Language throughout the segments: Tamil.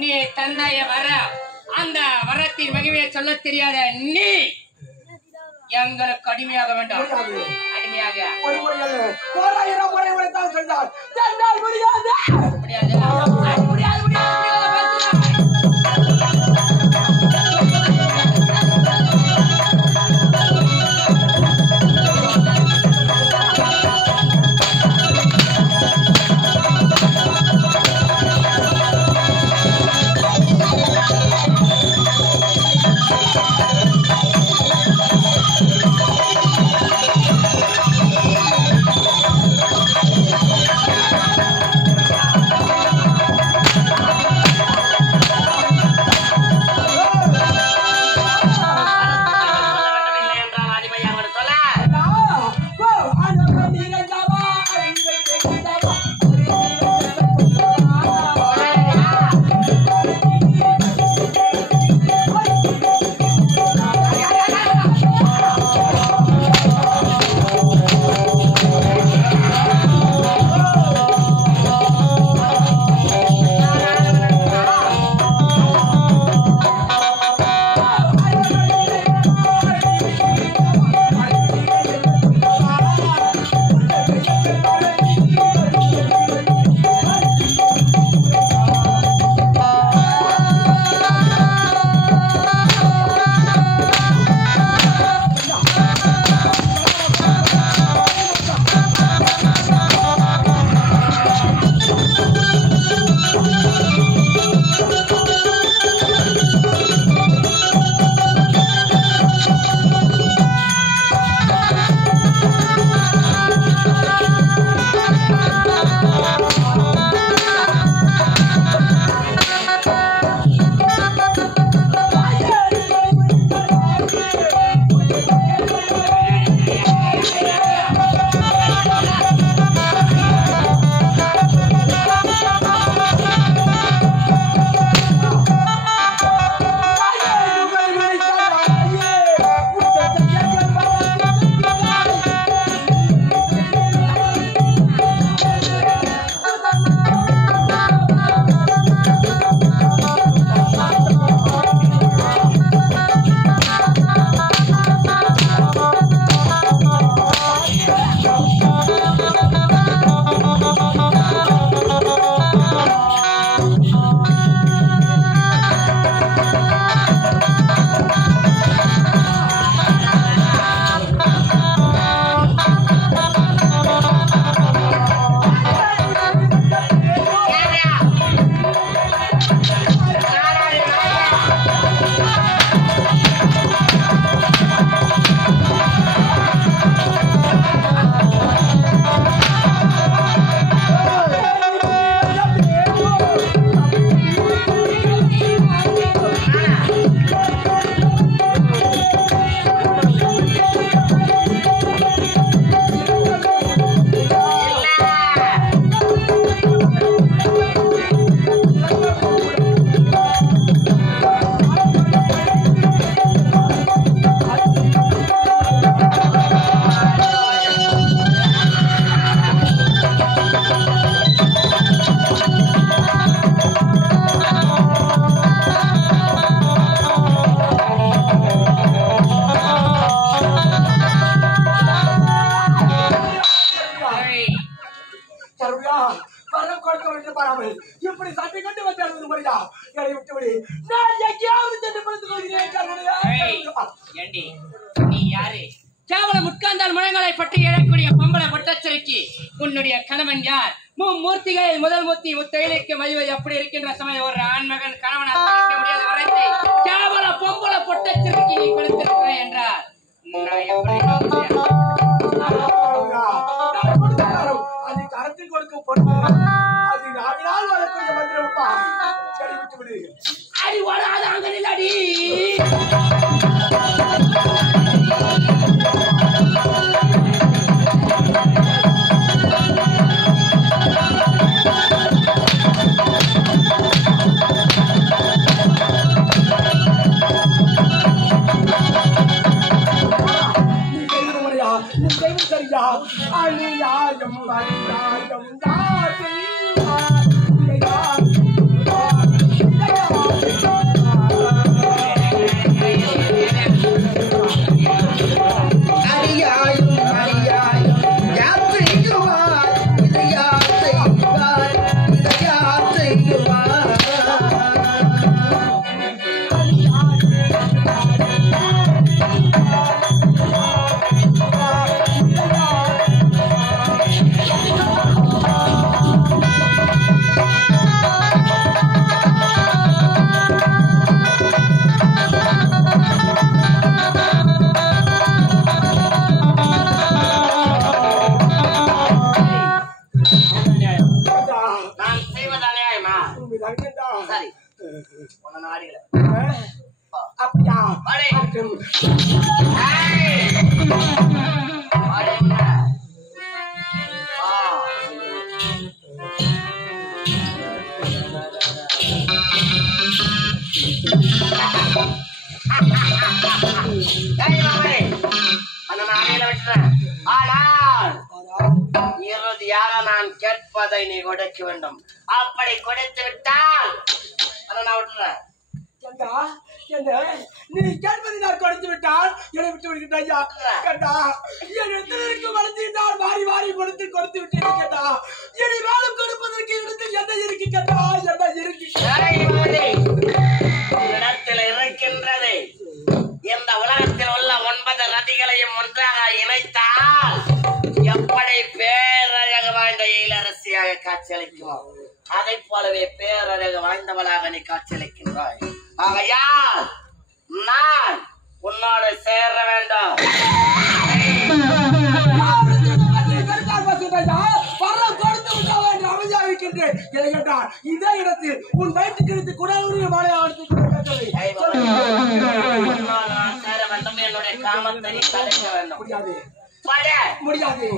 நீ தந்தைய வர அந்த வரத்தின் மகிமையை சொல்ல தெரியாத நீ எங்களுக்கு அடிமையாக வேண்டாம். அடிமையாக உன்னுடைய கணவன் யார்? மும்மூர்த்திகளில் முதல் மூர்த்தி முத்தையிலைக்கு மதிவை அப்படி இருக்கின்ற சமயம் ஒரு ஆண்மகன் கணவனாக இருக்க முடியாத வரைத்தை கேவல பொம்பளை பொட்டச்சிற்கு நீ கொடுத்திருக்கிறாய் என்றார். அடி வராது அங்க நில்லாடி. நான் கேட்பதை நீ கொடுக்க வேண்டும். அப்படி கொடுத்து விட்டால் நீ கேட்பதை நான் கொடுத்து விட்டால் என்னை விட்டு விடுகின்றாயா கேட்டா என் எத்தனை வளர்த்துவிட்டால் வாரி வாரி கொடுத்து விட்டேன் கேட்டா என்னை வேலை கொடுப்பதற்கு இடத்தில் என்ன இருக்கு கேட்டா என்ன இருக்கு இடத்தில் இருக்கின்றது. இந்த உலகத்தில் உள்ள 9 நதிகளையும் ஒன்றாக இணைத்தால் எப்படி பேரழகு வாய்ந்த இளரசியாக காட்சியளிக்குமோ அதை போலவே பேரழகு வாய்ந்தவளாக நீ காட்சியளிக்கின்றாய். ஆகையால் நான் உன்னோடு சேர வேண்டும். இதே இடத்தில் உன் வயிற்றுக்கு எடுத்து குடவுரிய சேர வேண்டும். என்னுடைய காமத்தை கலைக்க வேண்டும். முடியாது முடியாது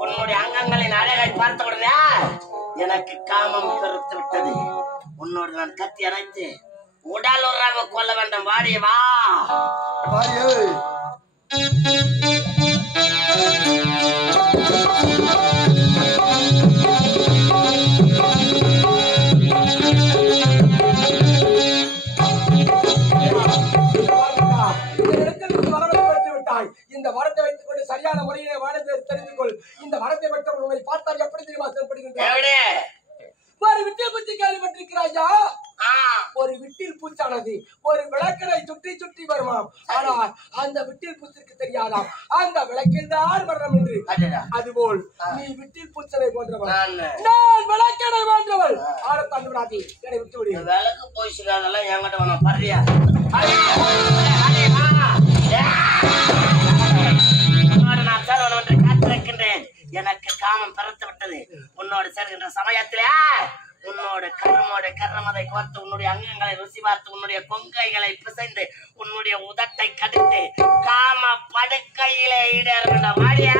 உன்னுடைய அங்கங்களின் அழகை பார்த்த உடனே எனக்கு காமம் பெருத்து விட்டது. உன்னோடு நான் கத்தி அணைத்து உடல் உறவு கொள்ள வேண்டும். வாடிய வா இந்த வரத்தை வைத்துக் கொண்டு சரியான முறையிலே வானத்தை தெரிந்து கொள். இந்த வரத்தை பெற்றவன் உன்னை பார்த்தால் எப்படி தெரியுமா செயல்படுகின்றான்? ஒரு விட்டில் பூச்சி கேள்விப்பட்டிருக்கிறாயா? ஒரு விட்டில் பூச்சானது ஒரு விளக்கனை சுற்றி சுற்றி வருமாம். ஆனால் அந்த விட்டில் பூச்சிற்கு தெரியாதாம் அந்த விளக்கில் தான் வர்ணம் என்று. அதுபோல் நீ விட்டில் பூச்சனை போன்றவள், நான் விளக்கனை போன்றவள். ஆரத்தாண்டு விடாதே, என்னை விட்டு விடு. விளக்கு போயிச்சுக்காதெல்லாம் என்கிட்ட வேணாம். பர்றியா காத்திருக்கின்றேன். எனக்கு காமம் பெருத்து விட்டது. உன்னோடு சேர்கின்ற சமயத்திலே உன்னோட கர்மதை கோர்த்து உன்னுடைய அங்கங்களை ருசி பார்த்து உன்னுடைய கொங்கைகளை பிசைந்து உன்னுடைய உதட்டை கடித்து காம படுக்கையிலே ஈடேற வேண்டும். வாடியா